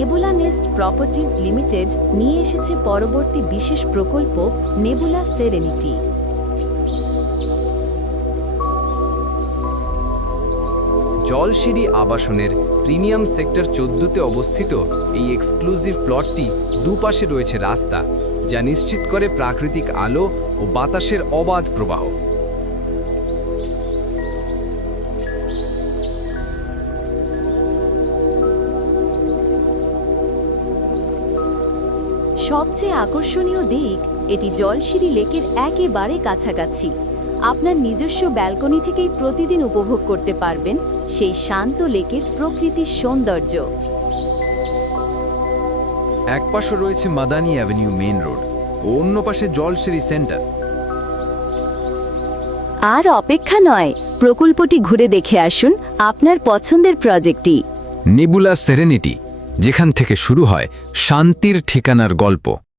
Nebula nest properties limited নিয়ে এসেছে পরবর্তী বিশেষ প্রকল্প নেবুলা সেরেনিটি। জলশিরি আবাসনের প্রিমিয়াম সেক্টর 14-তে অবস্থিত এই এক্সক্লুসিভ প্লটটি দুপাশে রয়েছে রাস্তা, যা নিশ্চিত করে প্রাকৃতিক আলো ও বাতাসের অবাধ প্রবাহ। সবচেয়ে আকর্ষণীয় দিক, এটি জলশিরি লেকের একেবারে কাছাকাছি। আপনার নিজস্ব ব্যালকনি থেকেই প্রতিদিন উপভোগ করতে পারবেন সেই শান্ত লেকের প্রকৃতির সৌন্দর্য। এক পাশে রয়েছে মাদানী অ্যাভিনিউ মেইন রোড ও অন্য পাশে জলশিরি সেন্টার। আর অপেক্ষা নয়, প্রকল্পটি ঘুরে দেখে আসুন আপনার পছন্দের প্রজেক্টটি। নেবুলা সেরেনিটি, যেখান থেকে শুরু হয় শান্তির ঠিকানার গল্প।